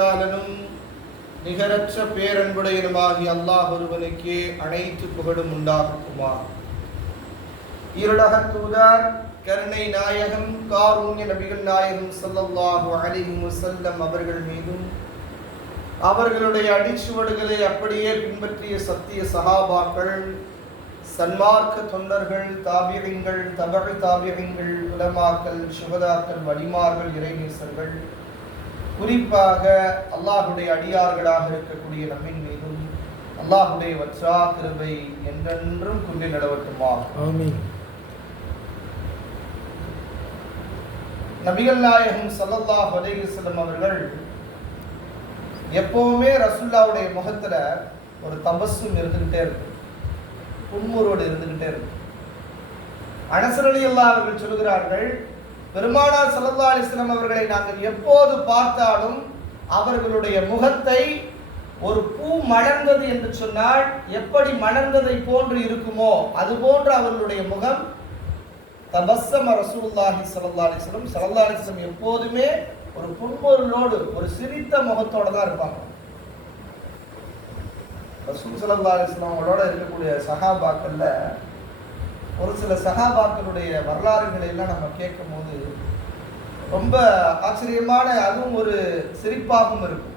முட்டாளனும் நிகரற்ற பேரன்புடையனுமாகி அல்லாஹ் ஒருவனுக்கே அனைத்து புகழும் உண்டாகுமா இருளக தூதார் கருணை நாயகம் காரூண்ய நபிகள் நாயகம் ஸல்லல்லாஹு அலிஹி முசல்லம் அவர்கள் மீதும் அவர்களுடைய அடிச்சுவடுகளை அப்படியே பின்பற்றிய சத்திய சகாபாக்கள் சன்மார்க்க தொண்டர்கள் தாபியங்கள் தபழ் தாபியங்கள் உலமாக்கள் சுகதாக்கள் வடிமார்கள் இறைநேசர்கள் குறிப்பாக அல்லாஹுடைய அடியார்களாக இருக்கக்கூடிய நம்மின் மீதும் அல்லாஹுடைய வற்றா கிருபை என்றென்றும் குன்றி நடவட்டுமா ஆமீன். நபிகள் நாயகம் ஸல்லல்லாஹு அலைஹி வஸல்லம் அவர்கள் எப்பவுமே ரசூல்லாவுடைய முகத்துல ஒரு தபஸ்ஸும் இருந்துகிட்டே இருக்கு புன்முறுவடு இருந்துகிட்டே இருக்கு அனசர் அலியல்லாஹ் அவர்கள் சொல்கிறார்கள் பெருமானார் சல்லா அலிஸ்லாம் அவர்களை நாங்கள் எப்போது பார்த்தாலும் அவர்களுடைய முகத்தை ஒரு பூ மலர்ந்தது என்று சொன்னால் எப்படி மலர்ந்ததை போன்று இருக்குமோ அது போன்று அவர்களுடைய முகம் தபஸ்ஸம் ரசூல்லாஹி சல்லா அலிஸ்லம் சல்லா அலிஸ்லம் எப்போதுமே ஒரு புன்முறுவலோடு ஒரு சிரித்த முகத்தோட தான் இருப்பாங்க. ரசூல் சல்லா அலிஸ்லாம் அவங்களோட இருக்கக்கூடிய சஹாபாக்கள்ல ஒரு சில சஹாபாக்களுடைய வரலாறுகளை எல்லாம் நம்ம கேட்கும்போது ரொம்ப ஆச்சரியமான அதுவும் ஒரு சிரிப்பாகவும் இருக்கும்.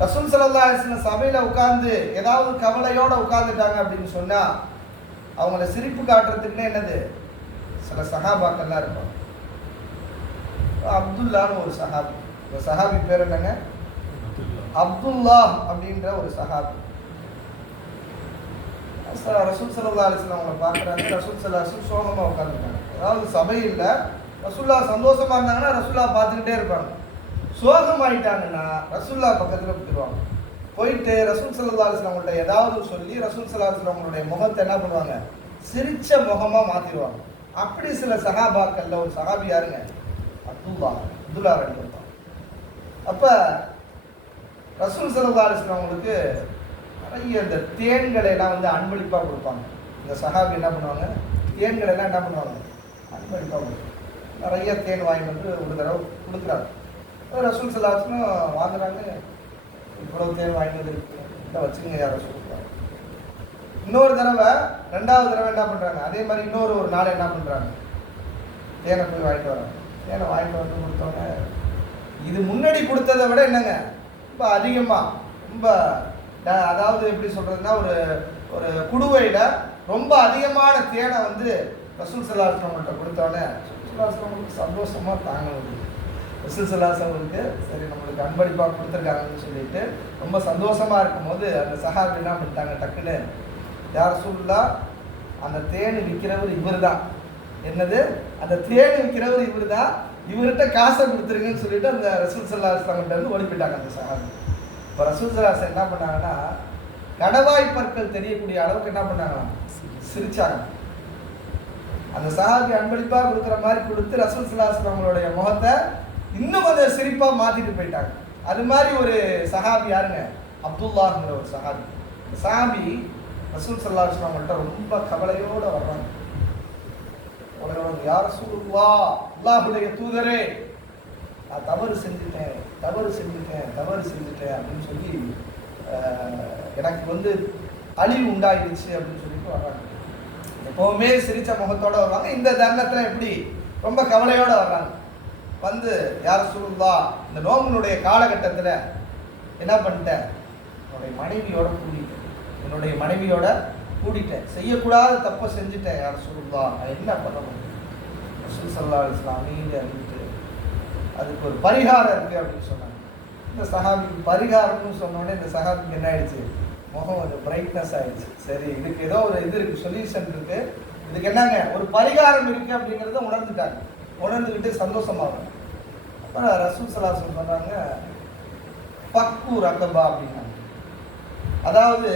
ரசூல் ஸல்லல்லாஹு அலைஹி வஸல்லம் சபையில உட்கார்ந்து ஏதாவது கவலையோட உட்கார்ந்துட்டாங்க அப்படின்னு சொன்னா அவங்கள சிரிப்பு காட்டுறதுக்குன்னு என்னது? சில சஹாபாக்கள்லாம் இருப்பாங்க. அப்துல்லான்னு ஒரு சஹாபி. இந்த சஹாபி பேர் என்னங்க? அப்துல்லா. அப்படின்ற ஒரு சஹாபி. ச- ரசூல் சல்லா அலிஸ்லாம் அவங்கள பார்க்குறாங்க. ரசூல் சல்லா சோகமாக உட்காந்துருக்காங்க அதாவது சபையில் ரசூல்லா சந்தோஷமாக இருந்தாங்கன்னா ரசூல்லா பார்த்துக்கிட்டே இருப்பாங்க. சோகம் சோகமாயிட்டாங்கன்னா ரசூல்லா பக்கத்தில் போயிடுவாங்க போயிட்டு ரசூல் சல்லா அலிஸ்லாம் அவங்கள்ட்ட ஏதாவது சொல்லி ரசூல் சல்லா அலிஸ்லாம் அவங்களுடைய முகத்தை என்ன பண்ணுவாங்க? சிரிச்ச முகமாக மாற்றிடுவாங்க அப்படி சில சகாபாக்கள்ல ஒரு சகாபி யாருங்க? அப்துல்லா அப்துல்லா ரெண்டு அப்போ ரசூல் சல்லா அலிஸ்லாம் அவங்களுக்கு நிறைய இந்த தேன்களை எல்லாம் வந்து அன்பளிப்பாக கொடுப்பாங்க. இந்த சகாபி என்ன பண்ணுவாங்க? தேன்களை எல்லாம் என்ன பண்ணுவாங்க? அன்பளிப்பாக கொடுப்பாங்க. நிறைய தேன் வாங்கி வந்து ஒரு தடவை கொடுக்குறாங்க. ரசூல் சல்லாஸ்லாம் வாங்குறாங்க. இவ்வளோ தேன் வாங்கி வந்து இருக்கு. இதை வச்சுக்கோங்க யார் ரசூல் இன்னொரு தடவை ரெண்டாவது தடவை என்ன பண்ணுறாங்க அதே மாதிரி இன்னொரு ஒரு நாள் என்ன பண்ணுறாங்க தேனை போய் வாங்கிட்டு வராங்க. தேனை வாங்கிட்டு வந்து கொடுத்தோன்னே இது முன்னாடி கொடுத்ததை விட என்னங்க? ரொம்ப அதிகமாக ரொம்ப அதாவது எப்படி சொல்கிறதுனா ஒரு ஒரு குடுவையில் ரொம்ப அதிகமான தேனை வந்து ரசூல் சல்லாஸ்லவங்கள்ட்ட கொடுத்தோன்னே ரசூல் சந்தோஷமாக தாங்க ரசூல் சல்லாஸ்லவங்களுக்கு சரி நம்மளுக்கு அன்பளிப்பாக கொடுத்துருக்காங்கன்னு சொல்லிட்டு ரொம்ப சந்தோஷமாக இருக்கும்போது அந்த சஹாபி என்ன பண்ணிட்டாங்க டக்குன்னு யார் சொல்லா அந்த தேன் விற்கிறவர் இவர் தான் என்னது? அந்த தேன் விற்கிறவர் இவர் தான் இவர்கிட்ட காசை கொடுத்துருங்கன்னு சொல்லிட்டு அந்த ரசூல் சல்லாஸ்லவங்கள்ட்ட வந்து ஓடி அந்த சஹாபி. இப்போ ரசூல் என்ன பண்ணாங்கன்னா கடவாய் பற்கள் தெரியக்கூடிய அளவுக்கு என்ன பண்ணாங்களாம்? சிரிச்சாங்க. அந்த சஹாபி அன்பளிப்பாக கொடுக்குற மாதிரி கொடுத்து ரசூல் சல்லாஸ் அவங்களுடைய முகத்தை இன்னும் கொஞ்சம் சிரிப்பாக மாற்றிட்டு போயிட்டாங்க. அது மாதிரி ஒரு சஹாபி யாருங்க? அப்துல்லாங்கிற ஒரு சஹாபி. சஹாபி ரசூல் சல்லாஸ் அவங்கள்ட்ட ரொம்ப கவலையோடு வர்றாங்க. உலகம் யார் ரசூலுல்லா அல்லாஹுடைய தூதரே நான் தவறு செஞ்சுட்டேன் தவறு செஞ்சுட்டேன் தவறு செஞ்சுட்டேன் அப்படின்னு சொல்லி எனக்கு வந்து அழிவு உண்டாயிடுச்சு அப்படின்னு சொல்லிட்டு வர்றாங்க. எப்பவுமே சிரித்த முகத்தோட வருவாங்க. இந்த தருணத்தில் எப்படி? ரொம்ப கவலையோடு வர்றாங்க. வந்து யார் சொல்லுதா இந்த நோம்பினுடைய காலகட்டத்தில் என்ன பண்ணிட்டேன்? என்னுடைய மனைவியோட கூட்டிட்டேன் என்னுடைய மனைவியோட கூட்டிட்டேன் செய்யக்கூடாத தப்பை செஞ்சுட்டேன் யார் சொல்லுதா நான் என்ன பண்ண முடியும்? சல்லா இஸ்லாம் அமைதி. அதுக்கு ஒரு பரிகாரம் இருக்குது அப்படின்னு சொன்னாங்க. இந்த சஹாபிக்கு பரிகாரம்னு சொன்னோடனே இந்த சஹாபிக்கு என்ன ஆயிடுச்சு? முகம் ஒரு பிரைட்னஸ் ஆயிடுச்சு. சரி இதுக்கு ஏதோ ஒரு இது இருக்குது சொல்யூஷன் இருக்கு. இதுக்கு என்னங்க? ஒரு பரிகாரம் இருக்குது அப்படிங்கிறத உணர்ந்துட்டாங்க. உணர்ந்துக்கிட்டு சந்தோஷமாகும் அப்புறம் ரசூல் சலாசன் சொன்னாங்க பக்கு ரகபா அப்படின்னாங்க. அதாவது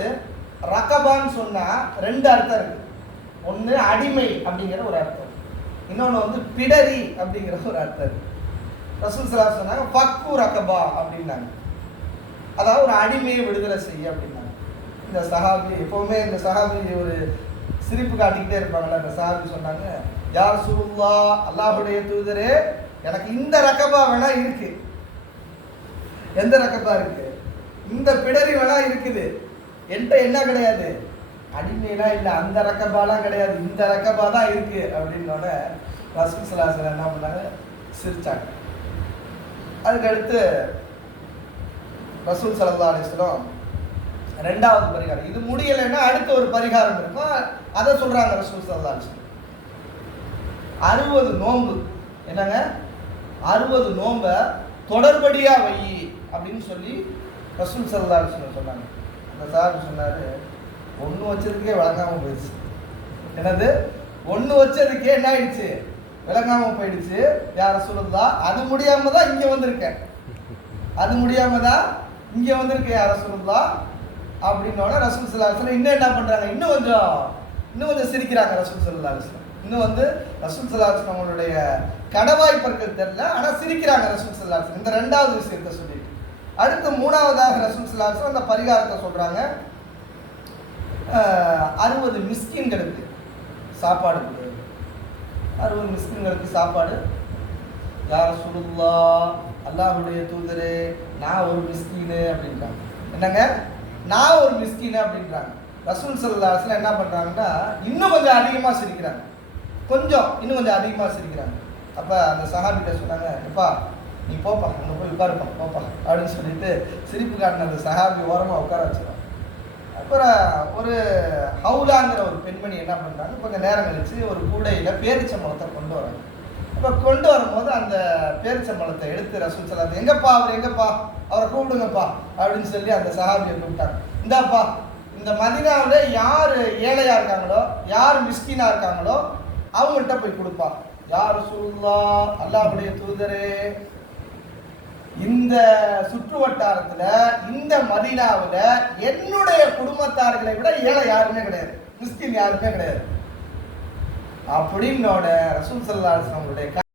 ரகபான்னு சொன்னால் ரெண்டு அர்த்தம் இருக்குது ஒன்று அடிமை அப்படிங்கிற ஒரு அர்த்தம். இன்னொன்று வந்து பிடரி அப்படிங்கிற ஒரு அர்த்தம் இருக்குது ரசூல் சலா சொன்னாங்க பக்கு ரகபா அப்படின்னாங்க. அதாவது ஒரு அடிமையை விடுதலை செய்ய அப்படின்னாங்க. இந்த சஹாபி எப்பவுமே இந்த சஹாபி ஒரு சிரிப்பு காட்டிக்கிட்டே இருப்பாங்கல்ல அந்த சஹாபி சொன்னாங்க யார் சுருல்லா அல்லாஹுடைய தூதரே எனக்கு இந்த ரகபா வேணா இருக்கு. எந்த ரகபா இருக்கு? இந்த பிடரி வேணா இருக்குது. என்கிட்ட என்ன கிடையாது? அடிமையெல்லாம் இல்லை அந்த ரக்கபாலாம் கிடையாது இந்த ரக்கபா தான் இருக்கு அப்படின்னோட ரசூல் சலாசில் என்ன பண்ணாங்க? சிரிச்சாங்க. அதுக்கடுத்து ரசூல் சலல்லா அலிஸ்லாம் ரெண்டாவது பரிகாரம். இது முடியலைன்னா அடுத்த ஒரு பரிகாரம் இருக்கும். அதை சொல்கிறாங்க ரசூல் சலல்லா அலிஸ்லாம் அறுபது நோன்பு. என்னங்க? அறுபது நோன்பை தொடர்படியாக வை அப்படின்னு சொல்லி ரசூல் சல்லா அலிஸ்லாம் சொன்னாங்க. அந்த சார் சொன்னார் ஒன்று வச்சதுக்கே வழங்காமல் போயிடுச்சு. என்னது? ஒன்று வச்சதுக்கே என்ன ஆயிடுச்சு? விளங்காம போயிடுச்சு. யார சொல்லுதா அது முடியாம தான் இங்க வந்திருக்கேன். அது முடியாம தான் இங்க வந்திருக்கேன். யார சொல்லுதா அப்படின்னோட ரசூல் சல்லாஹ் இன்னும் என்ன பண்றாங்க? இன்னும் கொஞ்சம் இன்னும் கொஞ்சம் சிரிக்கிறாங்க ரசூல் சல்லாஹ் இன்னும் வந்து ரசூல் சல்லாஹ் அவங்களுடைய கடவாய்ப்பற்கள் தெரியல ஆனா சிரிக்கிறாங்க ரசூல் சல்லாஹ் இந்த ரெண்டாவது விஷயத்த சொல்லிட்டு. அடுத்து மூணாவதாக ரசூல் சல்லாஹ் அந்த பரிகாரத்தை சொல்றாங்க. அறுபது மிஸ்கின்களுக்கு சாப்பாடு அறுபது மிஸ்கின்களுக்கு சாப்பாடு. யார் சுடுல்லா அல்லாஹுடைய தூதரே நான் ஒரு மிஸ்கீனு அப்படின்றாங்க. என்னங்க? நான் ஒரு மிஸ்கீனு அப்படின்றாங்க. ரசூல் சல்லாஸ்ல என்ன பண்ணுறாங்கன்னா இன்னும் கொஞ்சம் அதிகமாக சிரிக்கிறாங்க. கொஞ்சம் இன்னும் கொஞ்சம் அதிகமாக சிரிக்கிறாங்க. அப்போ அந்த சஹாபிட்ட சொன்னாங்க எப்பா நீ போப்பா அங்கே போய் உட்காருப்பா போப்பா அப்படின்னு சொல்லிட்டு சிரிப்பு காட்டின அந்த சஹாபி ஓரமாக உட்கார வச்சுருவாங்க அப்புறம் ஒரு ஹவுலாங்கிற ஒரு பெண்மணி என்ன பண்ணுறாங்க கொஞ்சம் நேரம் கழிச்சு ஒரு கூடையில் பேரிச்சம்பழத்தை கொண்டு வராங்க. அப்ப கொண்டு வரும்போது அந்த பேரிச்சம்பழத்தை எடுத்து ரசூல் சலாத் எங்கப்பா அவர் எங்கப்பா? அவரை கூப்பிடுங்கப்பா. அப்படின்னு சொல்லி அந்த சஹாபியை கூப்பிட்டாங்க. இந்தாப்பா இந்த மதினாவில் யார் ஏழையாக இருக்காங்களோ யார் மிஸ்கினாக இருக்காங்களோ அவங்கள்ட்ட போய் கொடுப்பா. யார் சொல்லா அல்லாஹ்வுடைய தூதரே இந்த சுற்று வட்டாரத்துல இந்த மதினாவில் என்னுடைய குடும்பத்தார்களை விட ஏழை யாருமே கிடையாது. கிறிஸ்டின் யாருமே கிடையாது. அப்படின்னோட ரசூல் சல்லா அவங்களுடைய